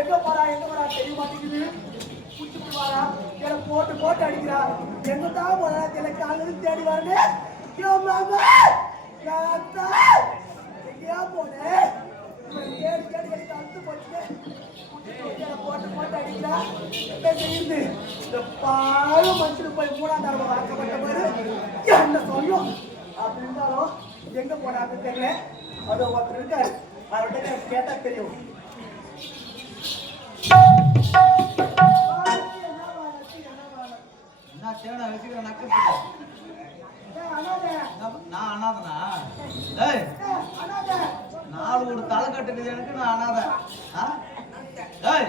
எங்க போறா தெரிய மாட்டேங்குது. குடிச்சுட்டு வாரா எனக்கு போட்டு அடிக்கிறா. எங்க தான் போறா தெரியல. காலையில தேடி வரனே. ஐயோ மாமா எங்கேயா போனேன். தேடி எனக்கு அழுத்து போச்சு. போட்டு அடிக்கிறா. என்ன செய்யுது இந்த பாழ் மனுஷனுக்கு போய் 3ஆம் தடவை வாக்கப்பட்ட மாதிரி என்ன சொல்லும். அப்படி இருந்தாலும் எங்க போனான்னு தெரியல. அது ஒருத்தர் இருக்காரு. அவர்கிட்ட கேட்டா தெரியும். என்ன தேவனா வச்சுக்கிற நக்க நான் அனாதனா? ஏய் நாலு ஒரு தலை கட்டுக்குது எனக்கு. நான் அனாத. ஏய்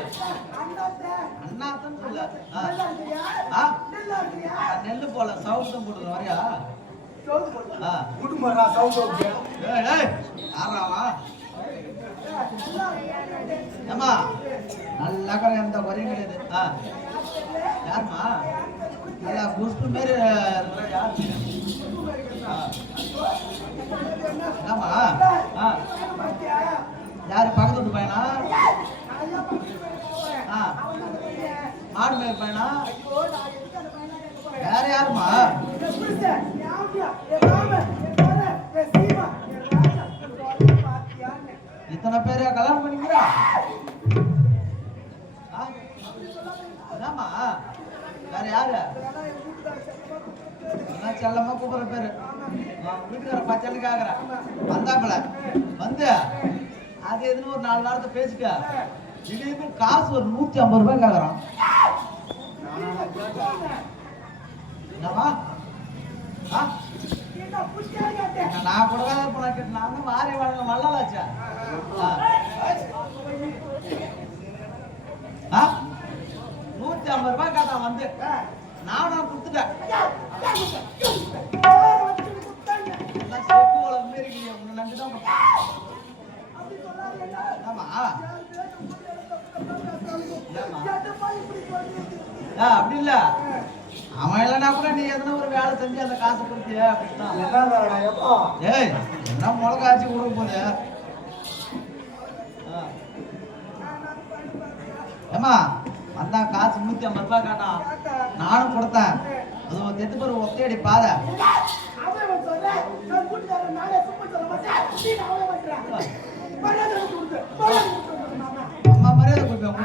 அண்ணாத்தன்னு சொல்ல. நெல்லு போல சவுத்தம் போடுற வரையா? ஏமா நல்லா கூட எந்த குறையும் கிடையாது. யாருமா நல்லா குஸ்து மாரி யார்? என்னம்மா யாரு பக்கத்து வீட்டு பையனா? மாடு மேல பையனா? வேற யாருமா? இத்தனை பேர கல்யாணம் பண்ணிக்கிறா? வேற யாரு? செல்லமா கூப்பிடுற பேரு வீட்டுக்கார பச்சன்னு கேக்குற. வந்தாப்புல வந்து அது எதுன்னு ஒரு 4 வாரத்தை பேசிட்ட. திடீர்னு காசு ஒரு 150 ரூபாய் கேக்குறான். என்னவா? நான் கூட போன நான் வாரி வாங்க மல்லாச்சா. 150 ரூபாய் கேட்டான். வந்து நானும் கொடுத்துட்டேன். அப்படி இல்ல அவன் இல்லைன்னா கூட நீ எதனா ஒரு வேலை செஞ்சு அந்த காசை கொடுத்திய அப்படின்னா. ஏய் என்ன மிளகாச்சி கொடுக்க போது? ஏமா வந்தா காசு 150 ரூபாய் காட்டான். நானும் கொடுத்தேன். அது தெத்து பேர் ஒத்தையடி பாதை. அம்மா மரியாதை கொடுப்பேன்.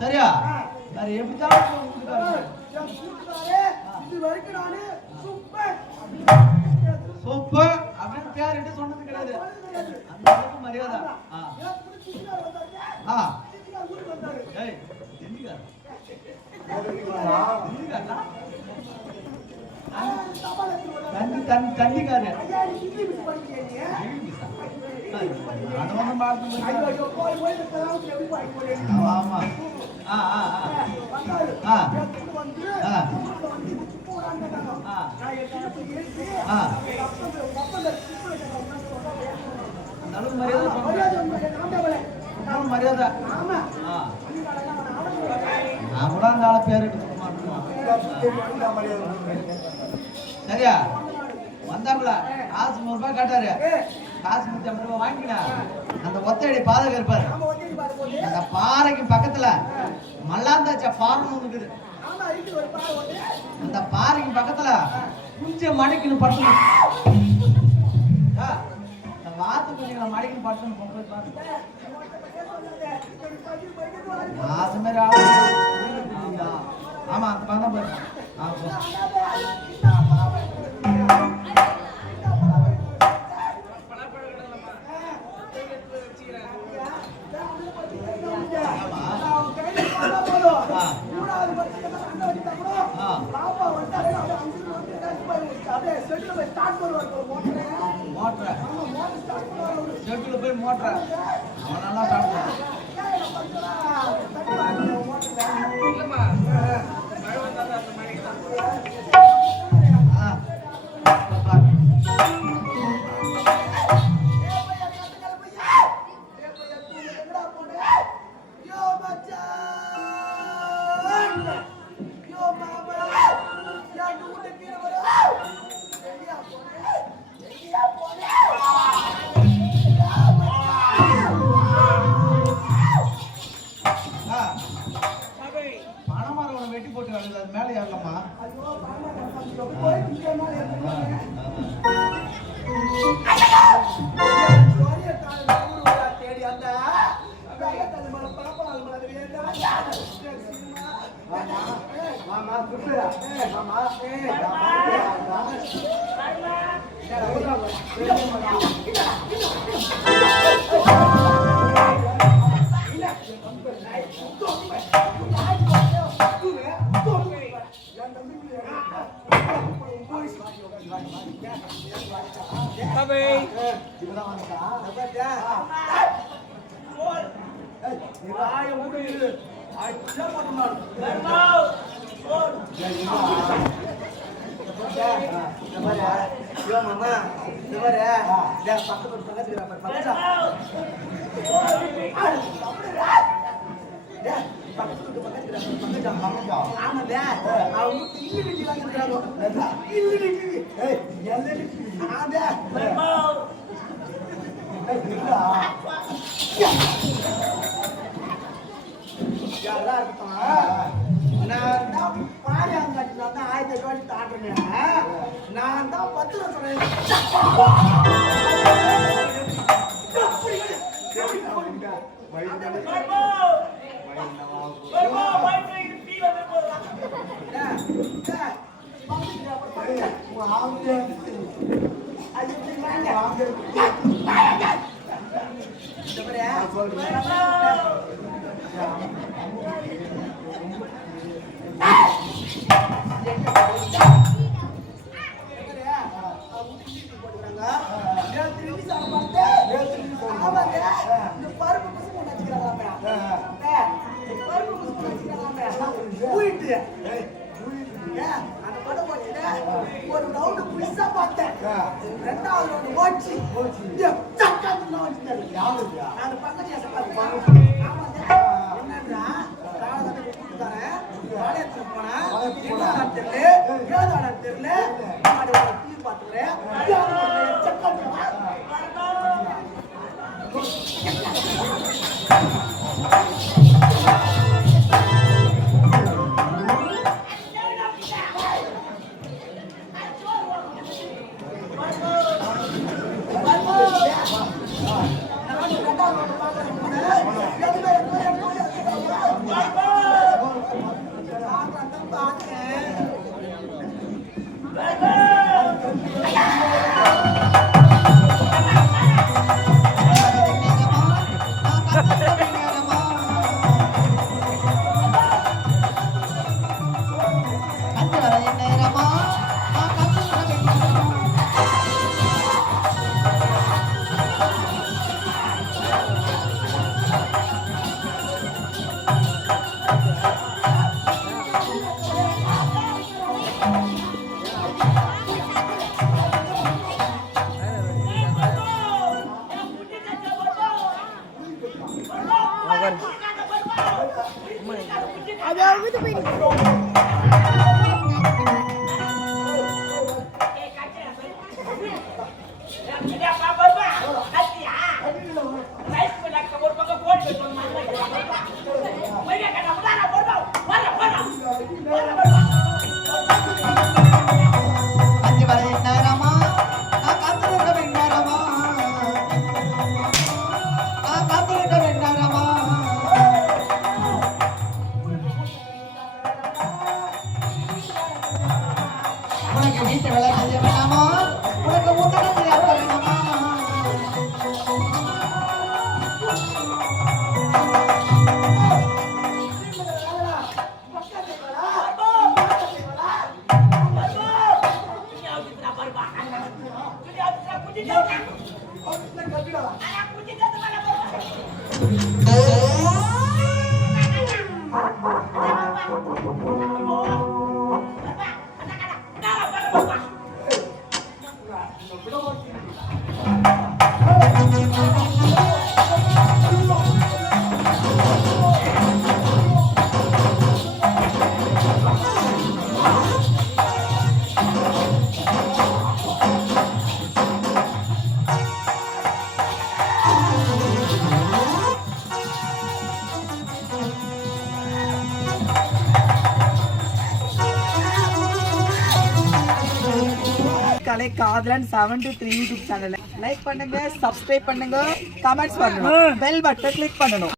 சரியா? வேற எப்படிதான் சூப்பர் அப்படின்னு பேரிட்டு சொன்னது கிடையாது. அந்த அளவுக்கு மரியாதை. தண்ணிக்காரு ஆமா. மரியாதை நான் கூட அந்த ஆளை பேர் எடுக்க மாட்டேன். சரியா? வந்தாப்புல காசு 100 ரூபாய் காட்டாரு. காசு 150 ரூபாய் வாங்கினா அந்த ஒத்தையடி பாதகம் இருப்பாரு. அந்த பாறைக்கு பக்கத்துல மல்லாந்தாச்ச பாறைன்னு இருக்குது. அந்த பாறைக்கு பக்கத்துல கொஞ்சம் மடிக்கணும் படுத்து. வாத்து கொஞ்சம் மடிக்கணும் படுத்துன்னு போய் பாருங்க. ஆசை மாதிரி ஆமா அந்த பக்கம் போய் செட்டுல போய் மோட்டர் அவன் நல்லா சாப்பிடுவான். Yeah. இப்பதான் வந்துட்டான். அதை பாத்தியா? வாயை மூடு இரு. அடிச்சா போட்டோம் நானு. இந்த பாரு, ஐயோ மாமா, இந்த பாரு, இந்த பக்கத்து ஒரு பக்கத்துல இருக்கிற பாரு, பக்கத்துல. டேய், பக்கத்து வீட்டு பக்கத்துல இருக்கிற பாரு, பக்கத்துல. ஆமாடா, அவங்க கிள்ளி கிள்ளி வாங்கிருக்காங்க. கிள்ளி கிள்ளி. ஏய், எல்லை ஆடா. யாரா இருப்பான்? நான் தான் பாரியாங்காட்டி நான் தான் 1000 கோடி தாண்டுறேன். நான் தான் 10 சொல்றேன். ஒரு ரவுண்ட் புதுசா பார்த்தேன். ரெண்டாவது ரவுண்ட் ஓடிச்சு. அந்த பக்கத்து என்னன்னா காலகட்டத்தில் கொடுத்துட்டாரேன். வாழையத்துக்கு போனேன். என்ன தெரியல, ஏதான தெரியல. தீ பார்த்துக்கிறேன். கலை காதலன் 73 யூடியூப் சேனலை லைக் பண்ணுங்க, சப்ஸ்கிரைப் பண்ணுங்க, கமெண்ட்ஸ் பண்ணுங்க, பெல் பட்டன் கிளிக் பண்ணணும்.